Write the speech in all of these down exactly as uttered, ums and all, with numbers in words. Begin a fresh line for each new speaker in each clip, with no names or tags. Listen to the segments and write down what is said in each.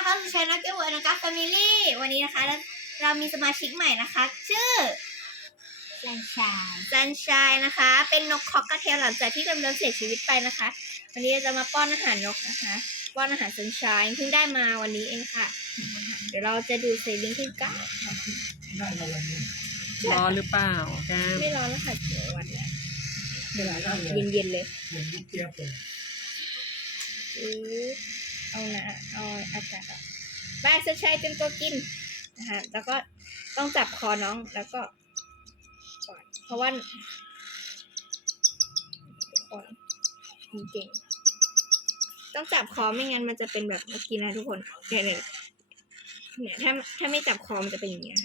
เข้าสู่ช่องเกมเวิร์ดนะคะแฟมิลี่วันนี้นะคะเราเรามีสมาชิกใหม่นะคะ ชื่อซันชายซันชายนะคะ เป็นนกคอกกระเทลหลังจากที่เริ่มเสียชีวิตไปนะคะ วันนี้เราจะมาป้อนอาหารนกนะคะป้อนอาหารซันชายเพิ่งได้มาวันนี้เองค่ะ เดี๋ยวเราจะดูเซลิงขึ้นกัน
ร้อนหรือเปล่าแก้ม
ไม่ร้อนแล้วค่ะเดี๋ยววันนี้เย็นเย็นๆเลยอือเอานะเอาอากาศออกไปซันชายเต็มตัวกินนะคะแล้วก็ต้องจับคอน้องแล้วก็ก่อนเพราะว่าทุกคนเก่งต้องจับคอไม่งั้นมันจะเป็นแบบเมื่อกี้นะทุกคนเนี่ยเนี่ยถ้าถ้าไม่จับคอมันจะเป็นอย่างเงี้ย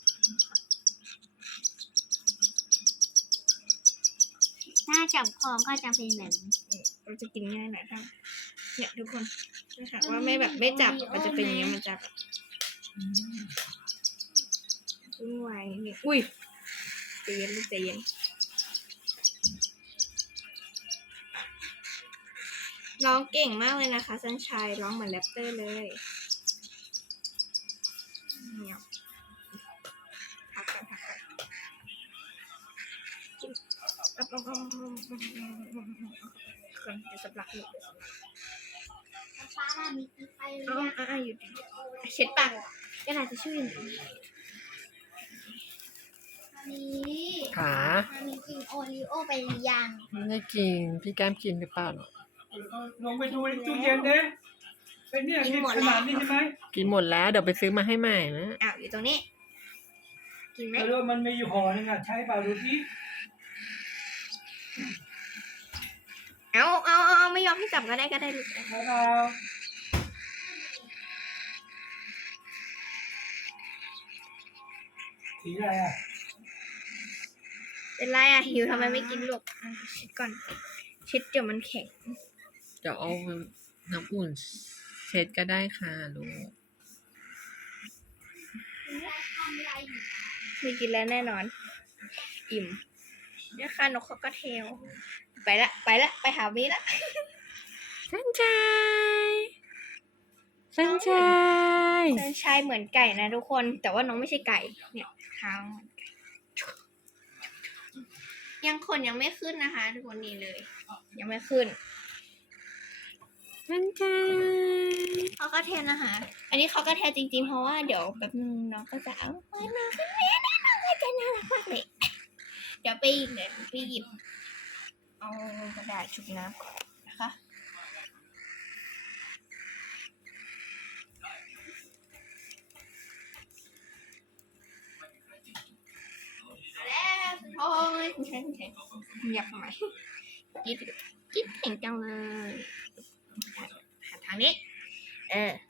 ถ้าจับคอก็จะเป็นแบบนี้
มันจะกินง่ายหน่อยถ้าเนี่ยทุกคนนะคะว่าไม่แบบไม่จับมันจะเป็นอย่างเงี้ยมันจะแบบวุ่นวายนี่อุ้ยใจเย็นใจเย็นร้องเก่งมากเลยนะคะซันชายร้องเหมือนแรปเตอร์เลยเนี่ยพักกันพักกันกินอับอับอับคนจะสับหลักหมด
ป้ามีตีไฟหรือ
อ๋อ
ยัง
อ่าอยู่ดีเช็ดปากก็น่าจะช่วยหน่อย
มี
ขา
มีกินโอรีโอไปหรือยัง
ไม่ได้กินพี่แก้มกินหรือเปล่าหรอ
ลงไปดูในตู้เย็นเด้เป็นเนี่ยกินขนาดนี้ใช่ไหม
กินหมดแล้วเดี๋ยวไปซื้อมาให้ใหม่นะ
อ้าวอยู่ตรงนี้กินไหม
แล้วมันมีอยู่ห่อนึงอ่ะใช้เปล่าดูที่
เอาเอาเอาไม่ยอมให้จับก็ได้ก็ได้ลูก
ใช้เปล่าสีอะไรอ่ะ
เป็นไรอ่ะหิวทำไมไม่กินลูกอ่ะเช็ดก่อนเช็ดเดี๋ยวมันแข็ง
เดี๋ยวเอาน้ำอุ่นเช็ดก็ได้ค่ะลูก
ไม่กินแล้วแน่นอน อิ่มเนี่ยค่ะนกเขาก็เทลไปละไปละไปหามีละ
สันชายสันชาย
ซันชายเหมือนไก่นะทุกคนแต่ว่าน้องไม่ใช่ไก่เนี่ยเท้ายังขนยังไม่ขึ้นนะคะทุกคนนี่เลย ยังไม่ขึ้น
สันชาย
เขาก็เทนนะคะอันนี้เขาก็เทนจริงๆเพราะว่าเดี๋ยวแบบนึงน้องก็จะเอาไปน้องขึ้นเรียนน้องก็จะน่ารักมากเลยเดี๋ยวไปเดี๋ยวไปหยิบเอากระดาษชุบน้ำก่อนนะคะแล้วโอ้ยคุณแช่คุณแช่อยากทำไมกิ๊ดกิ๊ดเก่งจังเลยหันทางนี้เออ